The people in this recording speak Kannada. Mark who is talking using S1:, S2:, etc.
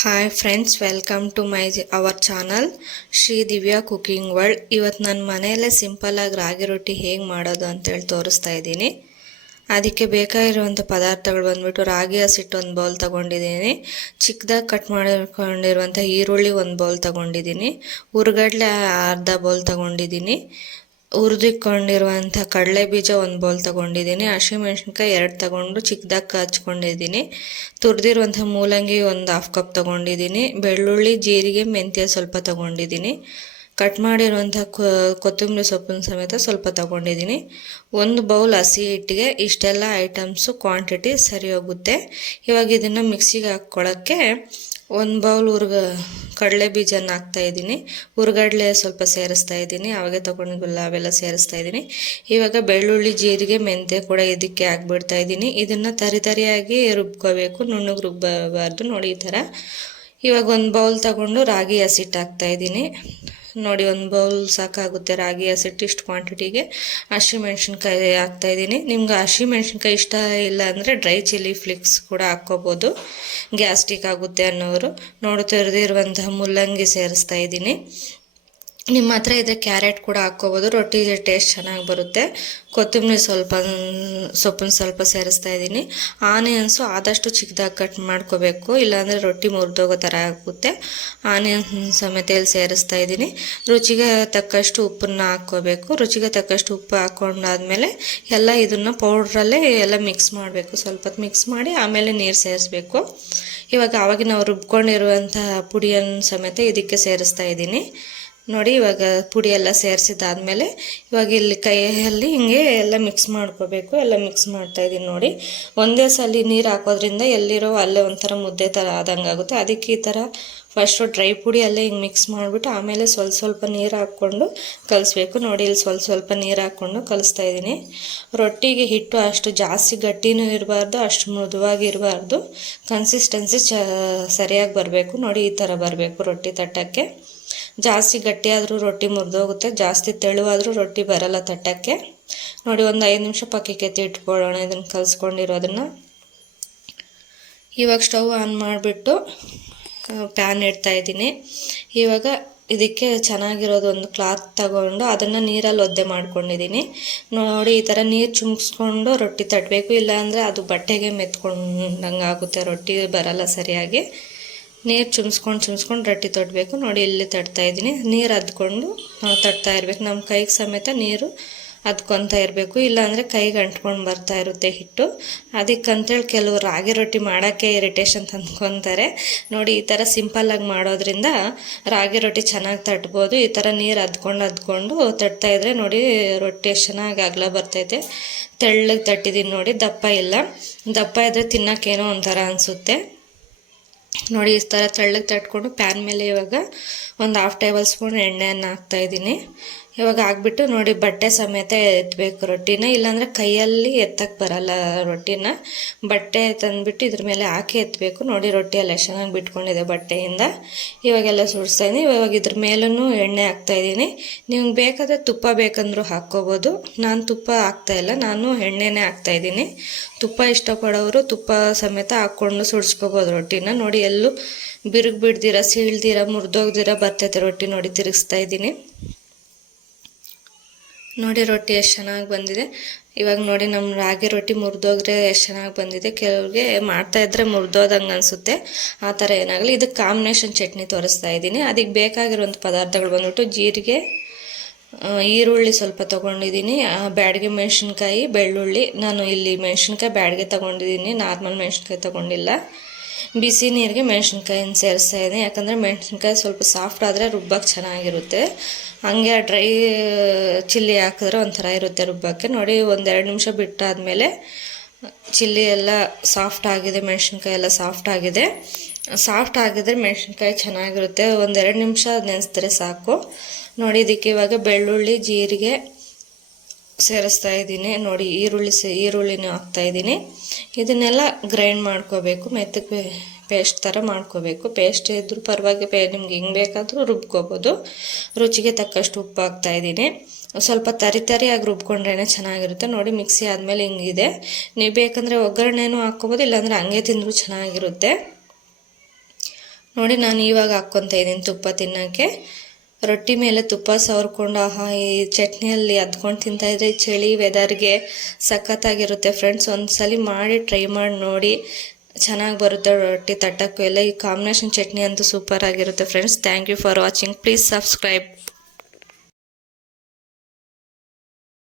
S1: Hi friends welcome to my our channel Shri Divya cooking world ಇವತ್ತು ನನ್ನ ಮನೆಯಲ್ಲೇ ಸಿಂಪಲ್ಲಾಗಿ ರಾಗಿ ರೊಟ್ಟಿ ಹೇಗೆ ಮಾಡೋದು ಅಂತೇಳಿ ತೋರಿಸ್ತಾ ಇದ್ದೀನಿ. ಅದಕ್ಕೆ ಬೇಕಾಗಿರುವಂಥ ಪದಾರ್ಥಗಳು ಬಂದುಬಿಟ್ಟು ರಾಗಿ ಹಸಿಟ್ಟು ಒಂದು ಬೌಲ್ ತೊಗೊಂಡಿದ್ದೀನಿ. ಚಿಕ್ಕದಾಗಿ ಕಟ್ ಮಾಡಿಕೊಂಡಿರುವಂಥ ಈರುಳ್ಳಿ ಒಂದು ಬೌಲ್ ತೊಗೊಂಡಿದ್ದೀನಿ. ಹುರ್ಗಡ್ಲೆ ಅರ್ಧ ಬೌಲ್ ತೊಗೊಂಡಿದ್ದೀನಿ. ಹುರಿದಿಕೊಂಡಿರುವಂಥ ಕಡಲೆ ಬೀಜ ಒಂದು ಬೌಲ್ ತೊಗೊಂಡಿದ್ದೀನಿ. ಹಸಿಮೆಣ್ಸಿನ್ಕಾಯಿ ಎರಡು ತಗೊಂಡು ಚಿಕ್ಕದಾಗಿ ಹಚ್ಕೊಂಡಿದ್ದೀನಿ ತುರಿದಿರುವಂಥ ಮೂಲಂಗಿ ಒಂದು ಹಾಫ್ ಕಪ್ ತೊಗೊಂಡಿದ್ದೀನಿ. ಬೆಳ್ಳುಳ್ಳಿ, ಜೀರಿಗೆ, ಮೆಂತ್ಯ ಸ್ವಲ್ಪ ತೊಗೊಂಡಿದ್ದೀನಿ. ಕಟ್ ಮಾಡಿರುವಂಥ ಕೊತ್ತಂಬರಿ ಸೊಪ್ಪಿನ ಸಮೇತ ಸ್ವಲ್ಪ ತೊಗೊಂಡಿದ್ದೀನಿ. ಒಂದು ಬೌಲ್ ಹಸಿ ಹಿಟ್ಟಿಗೆ ಇಷ್ಟೆಲ್ಲ ಐಟಮ್ಸು ಕ್ವಾಂಟಿಟಿ ಸರಿ ಹೋಗುತ್ತೆ. ಇವಾಗ ಇದನ್ನು ಮಿಕ್ಸಿಗೆ ಹಾಕ್ಕೊಳ್ಳೋಕ್ಕೆ ಒಂದು ಬೌಲ್ ಹುರ್ಗ ಕಡಲೆ ಬೀಜನ ಹಾಕ್ತಾ ಇದ್ದೀನಿ. ಹುರ್ಗಡ್ಲೆ ಸ್ವಲ್ಪ ಸೇರಿಸ್ತಾ ಇದ್ದೀನಿ. ಅವಾಗೆ ತೊಗೊಂಡು ಅವೆಲ್ಲ ಸೇರಿಸ್ತಾ ಇದ್ದೀನಿ. ಇವಾಗ ಬೆಳ್ಳುಳ್ಳಿ, ಜೀರಿಗೆ ಮೆಂತೆ ಕೂಡ ಇದಕ್ಕೆ ಹಾಕ್ಬಿಡ್ತಾ ಇದ್ದೀನಿ. ಇದನ್ನು ತರಿ ತರಿಯಾಗಿ ರುಬ್ಕೋಬೇಕು. ನುಣ್ಣಗೆ ರುಬ್ಬಬಾರ್ದು ನೋಡಿ ಈ ಥರ. ಇವಾಗ ಒಂದು ಬೌಲ್ ತಗೊಂಡು ರಾಗಿ ಹಸಿಟ್ಟು ಹಾಕ್ತಾ ಇದ್ದೀನಿ. ನೋಡಿ ಒಂದು ಬೌಲ್ ಸಾಕಾಗುತ್ತೆ ರಾಗಿ ಹಸಿಟ್ಟು ಇಷ್ಟು ಕ್ವಾಂಟಿಟಿಗೆ ಹಸಿಮೆಣ್ಸಿನ್ಕಾಯಿ ಹಾಕ್ತಾಯಿದ್ದೀನಿ ನಿಮ್ಗೆ ಹಸಿಮೆಣ್ಸಿನ್ಕಾಯಿ ಇಷ್ಟ ಇಲ್ಲ ಅಂದರೆ ಡ್ರೈ ಚಿಲ್ಲಿ ಫ್ಲಿಕ್ಸ್ ಕೂಡ ಹಾಕ್ಕೋಬೋದು. ಗ್ಯಾಸ್ಟಿಕ್ ಆಗುತ್ತೆ ಅನ್ನೋರು. ನೋಡ್ತಾ ಇರುವಂತಹ ಮುಲ್ಲಂಗಿ ಸೇರಿಸ್ತಾ ಇದ್ದೀನಿ. ನಿಮ್ಮ ಹತ್ರ ಇದ್ರೆ ಕ್ಯಾರೆಟ್ ಕೂಡ ಹಾಕ್ಕೋಬೋದು. ರೊಟ್ಟಿ ಟೇಸ್ಟ್ ಚೆನ್ನಾಗಿ ಬರುತ್ತೆ. ಕೊತ್ತಂಬರಿ ಸ್ವಲ್ಪ ಸೊಪ್ಪನ್ನು ಸ್ವಲ್ಪ ಸೇರಿಸ್ತಾ ಇದ್ದೀನಿ. ಆನಿಯನ್ಸು ಆದಷ್ಟು ಚಿಕ್ಕದಾಗಿ ಕಟ್ ಮಾಡ್ಕೋಬೇಕು. ಇಲ್ಲಾಂದರೆ ರೊಟ್ಟಿ ಮುರಿದೋಗೋ ಥರ ಆಗುತ್ತೆ. ಆನಿಯನ್ಸ್ ಸಮೇತ ಇಲ್ಲಿ ಸೇರಿಸ್ತಾ ಇದ್ದೀನಿ. ರುಚಿಗೆ ತಕ್ಕಷ್ಟು ಉಪ್ಪನ್ನು ಹಾಕ್ಕೋಬೇಕು. ರುಚಿಗೆ ತಕ್ಕಷ್ಟು ಉಪ್ಪು ಹಾಕ್ಕೊಂಡಾದ್ಮೇಲೆ ಎಲ್ಲ ಇದನ್ನು ಪೌಡ್ರಲ್ಲೇ ಎಲ್ಲ ಮಿಕ್ಸ್ ಮಾಡಬೇಕು. ಸ್ವಲ್ಪ ಮಿಕ್ಸ್ ಮಾಡಿ ಆಮೇಲೆ ನೀರು ಸೇರಿಸ್ಬೇಕು. ಇವಾಗ ಆವಾಗ ನಾವು ರುಬ್ಕೊಂಡಿರುವಂಥ ಪುಡಿಯನ್ನು ಸಮೇತ ಇದಕ್ಕೆ ಸೇರಿಸ್ತಾ ಇದ್ದೀನಿ. ನೋಡಿ ಇವಾಗ ಪುಡಿ ಎಲ್ಲ ಸೇರಿಸಿದಾದ್ಮೇಲೆ ಇವಾಗ ಇಲ್ಲಿ ಕೈಯಲ್ಲಿ ಹಿಂಗೆ ಎಲ್ಲ ಮಿಕ್ಸ್ ಮಾಡ್ಕೋಬೇಕು, ಎಲ್ಲ ಮಿಕ್ಸ್ ಮಾಡ್ತಾ ಇದ್ದೀನಿ ನೋಡಿ. ಒಂದೇ ಸಲ ನೀರು ಹಾಕೋದ್ರಿಂದ ಎಲ್ಲಿರೋ ಅಲ್ಲೇ ಒಂಥರ ಮುದ್ದೆ ಥರ ಆದಂಗೆ ಆಗುತ್ತೆ. ಅದಕ್ಕೆ ಈ ಥರ ಫಸ್ಟು ಡ್ರೈ ಪುಡಿ ಅಲ್ಲೇ ಹಿಂಗೆ ಮಿಕ್ಸ್ ಮಾಡಿಬಿಟ್ಟು ಆಮೇಲೆ ಸ್ವಲ್ಪ ಸ್ವಲ್ಪ ನೀರು ಹಾಕ್ಕೊಂಡು ಕಲಿಸ್ಬೇಕು. ನೋಡಿ ಇಲ್ಲಿ ಸ್ವಲ್ಪ ಸ್ವಲ್ಪ ನೀರು ಹಾಕ್ಕೊಂಡು ಕಲಿಸ್ತಾ ಇದ್ದೀನಿ ರೊಟ್ಟಿಗೆ ಹಿಟ್ಟು ಅಷ್ಟು ಜಾಸ್ತಿ ಗಟ್ಟಿನೂ ಇರಬಾರ್ದು, ಅಷ್ಟು ಮೃದುವಾಗಿ ಇರಬಾರ್ದು. ಕನ್ಸಿಸ್ಟೆನ್ಸಿ ಸರಿಯಾಗಿ ಬರಬೇಕು. ನೋಡಿ ಈ ಥರ ಬರಬೇಕು ರೊಟ್ಟಿ ತಟ್ಟಕ್ಕೆ. ಜಾಸ್ತಿ ಗಟ್ಟಿಯಾದರೂ ರೊಟ್ಟಿ ಮುರಿದೋಗುತ್ತೆ, ಜಾಸ್ತಿ ತೆಳುವಾದರೂ ರೊಟ್ಟಿ ಬರಲ್ಲ ತಟ್ಟಕ್ಕೆ. ನೋಡಿ, ಒಂದು ಐದು ನಿಮಿಷ ಪಕ್ಕಕ್ಕೆ ಇಟ್ಕೊಳ್ಳೋಣ, ಇದನ್ನು ಕಲಿಸ್ಕೊಂಡಿರೋದನ್ನು. ಇವಾಗ ಸ್ಟವ್ ಆನ್ ಮಾಡಿಬಿಟ್ಟು ಪ್ಯಾನ್ ಇಡ್ತಾ ಇದ್ದೀನಿ. ಇವಾಗ ಇದಕ್ಕೆ ಚೆನ್ನಾಗಿರೋದು ಒಂದು ಕ್ಲಾತ್ ತಗೊಂಡು ಅದನ್ನು ನೀರಲ್ಲಿ ಒದ್ದೆ ಮಾಡ್ಕೊಂಡಿದ್ದೀನಿ. ನೋಡಿ, ಈ ಥರ ನೀರು ಚುಮ್ಸ್ಕೊಂಡು ರೊಟ್ಟಿ ತಟ್ಟಬೇಕು ಇಲ್ಲಾಂದರೆ ಅದು ಬಟ್ಟೆಗೆ ಮೆತ್ಕೊಂಡಂಗೆ ಆಗುತ್ತೆ ರೊಟ್ಟಿ ಬರಲ್ಲ ಸರಿಯಾಗಿ. ನೀರು ಚುಮ್ಸ್ಕೊಂಡು ಚುಮ್ಸ್ಕೊಂಡು ರೊಟ್ಟಿ ತೊಡಬೇಕು. ನೋಡಿ ಇಲ್ಲಿ ತಡ್ತಾ ಇದ್ದೀನಿ. ನೀರು ಅದ್ಕೊಂಡು ನಾವು ತಡ್ತಾ ಇರಬೇಕು. ನಮ್ಮ ಕೈಗೆ ಸಮೇತ ನೀರು ಅದ್ಕೊತಾ ಇರಬೇಕು. ಇಲ್ಲಾಂದರೆ ಕೈಗೆ ಅಂಟ್ಕೊಂಡು ಬರ್ತಾ ಇರುತ್ತೆ ಹಿಟ್ಟು. ಅದಕ್ಕಂತೇಳಿ ಕೆಲವು ರಾಗಿ ರೊಟ್ಟಿ ಮಾಡೋಕ್ಕೆ ಇರಿಟೇಷನ್ ತಂದ್ಕೊತಾರೆ. ನೋಡಿ, ಈ ಥರ ಸಿಂಪಲ್ಲಾಗಿ ಮಾಡೋದ್ರಿಂದ ರಾಗಿ ರೊಟ್ಟಿ ಚೆನ್ನಾಗಿ ತಟ್ಬೋದು. ಈ ಥರ ನೀರು ಅದ್ಕೊಂಡು ಅದ್ಕೊಂಡು ತಟ್ತಾ ಇದ್ರೆ ನೋಡಿ ರೊಟ್ಟಿ ಎಷ್ಟು ಚೆನ್ನಾಗಿ ಅಗಲ ಬರ್ತೈತೆ. ತೆಳ್ಳಗೆ ತಟ್ಟಿದ್ದೀನಿ ನೋಡಿ, ದಪ್ಪ ಇಲ್ಲ. ದಪ್ಪ ಇದ್ದರೆ ತಿನ್ನೋಕ್ಕೇನೋ ಒಂಥರ ಅನಿಸುತ್ತೆ. ನೋಡಿ ಈ ಥರ ತೆಳ್ಳಗೆ ತಟ್ಕೊಂಡು ಪ್ಯಾನ್ ಮೇಲೆ ಇವಾಗ ಒಂದು ಹಾಫ್ ಟೇಬಲ್ ಸ್ಪೂನ್ ಎಣ್ಣೆಯನ್ನು ಹಾಕ್ತಾಯಿದ್ದೀನಿ ಇವಾಗ ಹಾಕ್ಬಿಟ್ಟು ನೋಡಿ ಬಟ್ಟೆ ಸಮೇತ ಎತ್ತಬೇಕು ರೊಟ್ಟಿನ. ಇಲ್ಲಾಂದರೆ ಕೈಯಲ್ಲಿ ಎತ್ತಕ್ಕೆ ಬರಲ್ಲ ರೊಟ್ಟಿನ. ಬಟ್ಟೆ ತಂದುಬಿಟ್ಟು ಇದ್ರ ಮೇಲೆ ಹಾಕಿ ಎತ್ತಬೇಕು ನೋಡಿ ರೊಟ್ಟಿ ಎಲ್ಲ ಚೆನ್ನಾಗಿ ಬಿಟ್ಕೊಂಡಿದೆ ಬಟ್ಟೆಯಿಂದ. ಇವಾಗೆಲ್ಲ ಸುಡಿಸ್ತಾ ಇದ್ದೀನಿ ಇವಾಗ ಇದ್ರ ಮೇಲೂ ಎಣ್ಣೆ ಹಾಕ್ತಾಯಿದ್ದೀನಿ ನಿಮ್ಗೆ ಬೇಕಾದರೆ ತುಪ್ಪ ಬೇಕಂದ್ರೂ ಹಾಕ್ಕೋಬೋದು. ನಾನು ತುಪ್ಪ ಹಾಕ್ತಾಯಿಲ್ಲ ನಾನು ಎಣ್ಣೆನೇ ಹಾಕ್ತಾಯಿದ್ದೀನಿ ತುಪ್ಪ ಇಷ್ಟಪಡೋರು ತುಪ್ಪ ಸಮೇತ ಹಾಕ್ಕೊಂಡು ಸುಡಿಸ್ಕೋಬೋದು ರೊಟ್ಟಿನ. ನೋಡಿ ಎಲ್ಲೂ ಬಿರುಗು ಬಿಡ್ದಿರ, ಸೀಳ್ದಿರ, ಮುರಿದೋಗ್ದಿರ ಬರ್ತೈತೆ ರೊಟ್ಟಿ ನೋಡಿ ತಿರುಗಿಸ್ತಾ ಇದ್ದೀನಿ ನೋಡಿ ರೊಟ್ಟಿ ಎಷ್ಟು ಚೆನ್ನಾಗಿ ಬಂದಿದೆ. ಇವಾಗ ನೋಡಿ ನಮ್ಮ ರಾಗಿ ರೊಟ್ಟಿ ಮುರಿದೋಗ್ರೆ ಎಷ್ಟು ಚೆನ್ನಾಗಿ ಬಂದಿದೆ. ಕೆಲವ್ರಿಗೆ ಮಾಡ್ತಾ ಇದ್ರೆ ಮುರಿದೋದಂಗೆ ಅನಿಸುತ್ತೆ. ಆ ಥರ ಏನಾಗಲಿ. ಇದಕ್ಕೆ ಕಾಂಬಿನೇಷನ್ ಚಟ್ನಿ ತೋರಿಸ್ತಾ ಇದ್ದೀನಿ. ಅದಕ್ಕೆ ಬೇಕಾಗಿರುವಂಥ ಪದಾರ್ಥಗಳು ಬಂದ್ಬಿಟ್ಟು ಜೀರಿಗೆ ಈರುಳ್ಳಿ ಸ್ವಲ್ಪ ತೊಗೊಂಡಿದ್ದೀನಿ ಬ್ಯಾಡಿಗೆ ಮೆಣಸಿನ್ಕಾಯಿ, ಬೆಳ್ಳುಳ್ಳಿ. ನಾನು ಇಲ್ಲಿ ಮೆಣಸಿನ್ಕಾಯಿ ಬ್ಯಾಡಿಗೆ ತೊಗೊಂಡಿದ್ದೀನಿ ನಾರ್ಮಲ್ ಮೆಣಸಿನ್ಕಾಯಿ ತೊಗೊಂಡಿಲ್ಲ. ಬಿಸಿ ನೀರಿಗೆ ಮೆಣಸಿನ್ಕಾಯಿನ ಸೇರಿಸ್ತಾ ಇದ್ದೀನಿ ಯಾಕಂದರೆ ಮೆಣಸಿನ್ಕಾಯಿ ಸ್ವಲ್ಪ ಸಾಫ್ಟ್ ಆದರೆ ರುಬ್ಬಕ್ಕೆ ಚೆನ್ನಾಗಿರುತ್ತೆ. ಹಂಗೆ ಡ್ರೈ ಚಿಲ್ಲಿ ಹಾಕಿದ್ರೆ ಒಂಥರ ಇರುತ್ತೆ ರುಬ್ಬಕ್ಕೆ. ನೋಡಿ, ಒಂದೆರಡು ನಿಮಿಷ ಬಿಟ್ಟಾದಮೇಲೆ ಚಿಲ್ಲಿ ಎಲ್ಲ ಸಾಫ್ಟ್ ಆಗಿದೆ, ಮೆಣಸಿನ್ಕಾಯಿ ಎಲ್ಲ ಸಾಫ್ಟ್ ಆಗಿದೆ. ಸಾಫ್ಟ್ ಆಗಿದ್ರೆ ಮೆಣಸಿನ್ಕಾಯಿ ಚೆನ್ನಾಗಿರುತ್ತೆ. ಒಂದೆರಡು ನಿಮಿಷ ನೆನೆಸಿದ್ರೆ ಸಾಕು. ನೋಡಿ, ಇದಕ್ಕೆ ಇವಾಗ ಬೆಳ್ಳುಳ್ಳಿ, ಜೀರಿಗೆ ಸೇರಿಸ್ತಾ ಇದ್ದೀನಿ. ನೋಡಿ, ಈರುಳ್ಳಿ ಸೇ, ಈರುಳ್ಳಿನೂ ಹಾಕ್ತಾಯಿದ್ದೀನಿ ಇದನ್ನೆಲ್ಲ ಗ್ರೈಂಡ್ ಮಾಡ್ಕೋಬೇಕು. ಮೆತ್ತಗೆ ಪೇಸ್ಟ್ ಥರ ಮಾಡ್ಕೋಬೇಕು. ಪೇಸ್ಟ್ ಇದ್ದರೂ ಪರವಾಗಿ ಪೇ, ನಿಮ್ಗೆ ಹಿಂಗೆ ಬೇಕಾದರೂ ರುಬ್ಕೋಬೋದು. ರುಚಿಗೆ ತಕ್ಕಷ್ಟು ಉಪ್ಪು ಹಾಕ್ತಾಯಿದ್ದೀನಿ ಸ್ವಲ್ಪ ತರಿ ತರಿಯಾಗಿ ರುಬ್ಕೊಂಡ್ರೇ ಚೆನ್ನಾಗಿರುತ್ತೆ. ನೋಡಿ, ಮಿಕ್ಸಿ ಆದಮೇಲೆ ಹಿಂಗಿದೆ. ನೀವು ಬೇಕಂದರೆ ಒಗ್ಗರಣೆನೂ ಹಾಕ್ಕೋಬೋದು, ಇಲ್ಲಾಂದರೆ ಹಂಗೆ ತಿಂದರೂ ಚೆನ್ನಾಗಿರುತ್ತೆ. ನೋಡಿ, ನಾನು ಇವಾಗ ಹಾಕ್ಕೊತಾ ಇದ್ದೀನಿ ತುಪ್ಪ ತಿನ್ನೋಕ್ಕೆ. ರೊಟ್ಟಿ ಮೇಲೆ ತುಪ್ಪ ಸವರ್ಕೊಂಡು, ಆಹಾ, ಈ ಚಟ್ನಿಯಲ್ಲಿ ಅದ್ಕೊಂಡು ತಿಂತಾಯಿದ್ರೆ ಚಳಿ ವೆದರ್ಗೆ ಸಖತ್ತಾಗಿರುತ್ತೆ ಫ್ರೆಂಡ್ಸ್. ಒಂದ್ಸಲಿ ಮಾಡಿ ಟ್ರೈ ಮಾಡಿ, ನೋಡಿ. ಚೆನ್ನಾಗಿ ಬರುತ್ತೆ ರೊಟ್ಟಿ ತಟ್ಟಕ್ಕೂ. ಎಲ್ಲ ಈ ಕಾಂಬಿನೇಷನ್ ಚಟ್ನಿ ಅಂತೂ ಸೂಪರ್ ಆಗಿರುತ್ತೆ friends. Thank you for watching. Please subscribe.